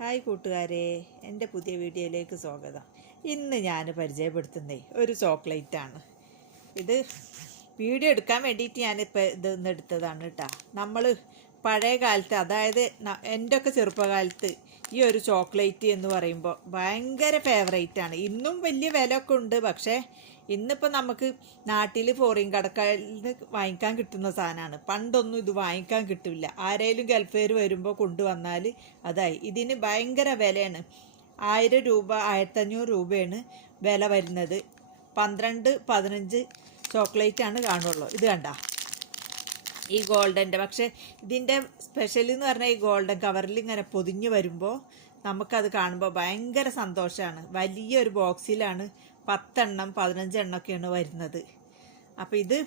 Hi കൂട്ടുകാരെ, എൻ്റെ പുതിയ വീഡിയോയിലേക്ക് സ്വാഗതം. ഇന്ന് ഞാൻ പരിചയപ്പെടുത്തുന്നത് ഒരു ചോക്ലേറ്റാണ്. ഇത് വീഡിയോ എടുക്കാൻ വേണ്ടിയിട്ട് ഞാനിപ്പോൾ ഇതൊന്ന് എടുത്തതാണ് കേട്ടോ. നമ്മൾ പഴയ കാലത്ത്, അതായത് എൻ്റെയൊക്കെ ചെറുപ്പകാലത്ത് ഈ ഒരു ചോക്ലേറ്റ് എന്ന് പറയുമ്പോൾ ഭയങ്കര ഫേവറേറ്റാണ്. ഇന്നും വലിയ വിലയൊക്കെ ഉണ്ട്, പക്ഷേ ഇന്നിപ്പോൾ നമുക്ക് നാട്ടിൽ ഫോറിൻ കടക്കാരിൽ നിന്ന് വാങ്ങിക്കാൻ കിട്ടുന്ന സാധനമാണ്. പണ്ടൊന്നും ഇത് വാങ്ങിക്കാൻ കിട്ടില്ല. ആരെങ്കിലും ഗൾഫേർ വരുമ്പോൾ കൊണ്ടുവന്നാൽ അതായി. ഇതിന് ഭയങ്കര വിലയാണ്. 1000 രൂപ 1500 രൂപയാണ് വില വരുന്നത്. 12-15 ചോക്ലേറ്റാണ് കാണുള്ളൂ. ഇത് കണ്ട ഈ ഗോൾഡൻ്റെ. പക്ഷേ ഇതിൻ്റെ സ്പെഷ്യൽ എന്ന് പറഞ്ഞാൽ ഈ ഗോൾഡൻ കവറിൽ ഇങ്ങനെ പൊതിഞ്ഞ് വരുമ്പോൾ നമുക്കത് കാണുമ്പോൾ ഭയങ്കര സന്തോഷമാണ്. വലിയൊരു ബോക്സിലാണ് 10 എണ്ണം 15 എണ്ണമൊക്കെയാണ് വരുന്നത്. അപ്പോൾ ഇത്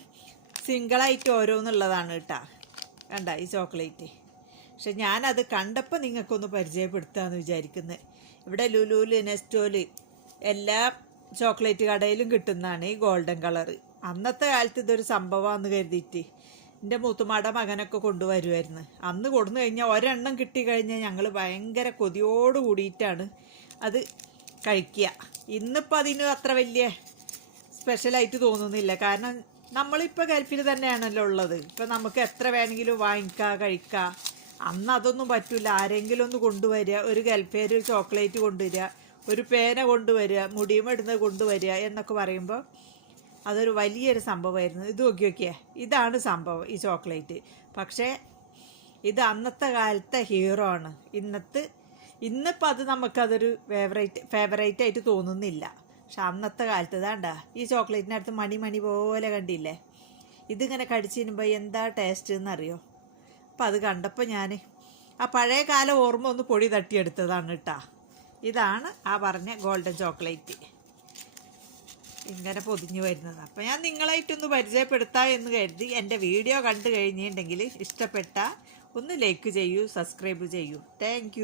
സിംഗിളായിട്ട് ഓരോന്നുള്ളതാണ് കേട്ടോ. കണ്ട ഈ ചോക്ലേറ്റ്. പക്ഷെ ഞാനത് കണ്ടപ്പോൾ നിങ്ങൾക്കൊന്ന് പരിചയപ്പെടുത്താമെന്ന് വിചാരിക്കുന്നത്. ഇവിടെ ലുലുവിൽ, നെസ്റ്റോല് എല്ലാ ചോക്ലേറ്റ് കടയിലും കിട്ടുന്നതാണ് ഈ ഗോൾഡൻ കളറ്. അന്നത്തെ കാലത്ത് ഇതൊരു സംഭവമാണെന്ന് കരുതിയിട്ട് എൻ്റെ മൂത്തുമാടെ മകനൊക്കെ കൊണ്ടുവരുമായിരുന്നു. അന്ന് കൊടുന്നു കഴിഞ്ഞാൽ ഒരെണ്ണം കിട്ടിക്കഴിഞ്ഞാൽ ഞങ്ങൾ ഭയങ്കര കൊതിയോട് കൂടിയിട്ടാണ് അത് കഴിക്കുക. ഇന്നിപ്പോൾ അതിന് അത്ര വലിയ സ്പെഷ്യലായിട്ട് തോന്നുന്നില്ല. കാരണം നമ്മളിപ്പോൾ ഗൾഫിൽ തന്നെയാണല്ലോ ഉള്ളത്. ഇപ്പം നമുക്ക് എത്ര വേണമെങ്കിലും വാങ്ങിക്കുക, കഴിക്കുക. അന്ന് അതൊന്നും പറ്റില്ല. ആരെങ്കിലും ഒന്ന് കൊണ്ടുവരിക, ഒരു ഗൾഫേര് ചോക്ലേറ്റ് കൊണ്ടുവരിക, ഒരു പേന കൊണ്ടുവരിക, മുടിയുമിടുന്നത് കൊണ്ടുവരിക എന്നൊക്കെ പറയുമ്പോൾ അതൊരു വലിയൊരു സംഭവമായിരുന്നു. ഇത് നോക്കിയൊക്കെയാ, ഇതാണ് സംഭവം ഈ ചോക്ലേറ്റ്. പക്ഷേ ഇത് അന്നത്തെ കാലത്തെ ഹീറോ ആണ്. ഇന്നിപ്പോൾ അത് നമുക്കതൊരു ഫേവറേറ്റ് ആയിട്ട് തോന്നുന്നില്ല. പക്ഷെ അന്നത്തെ കാലത്ത് ഇതാണ്ട ഈ ചോക്ലേറ്റിനടുത്ത് മണി പോലെ കണ്ടില്ലേ. ഇതിങ്ങനെ കടിച്ചിരുമ്പോൾ എന്താ ടേസ്റ്റ് എന്നറിയോ. അപ്പം അത് കണ്ടപ്പോൾ ഞാൻ ആ പഴയ കാല ഓർമ്മ ഒന്ന് പൊടി തട്ടിയെടുത്തതാണ് കേട്ടോ. ഇതാണ് ആ പറഞ്ഞ ഗോൾഡൻ ചോക്ലേറ്റ് ഇങ്ങനെ പൊതിഞ്ഞു വരുന്നത്. അപ്പോൾ ഞാൻ നിങ്ങളായിട്ടൊന്ന് പരിചയപ്പെടുത്താം എന്ന് കരുതി. എൻ്റെ വീഡിയോ കണ്ടു കഴിഞ്ഞിട്ടുണ്ടെങ്കിൽ ഇഷ്ടപ്പെട്ട ഒന്ന് ലൈക്ക് ചെയ്യൂ, സബ്സ്ക്രൈബ് ചെയ്യൂ. താങ്ക്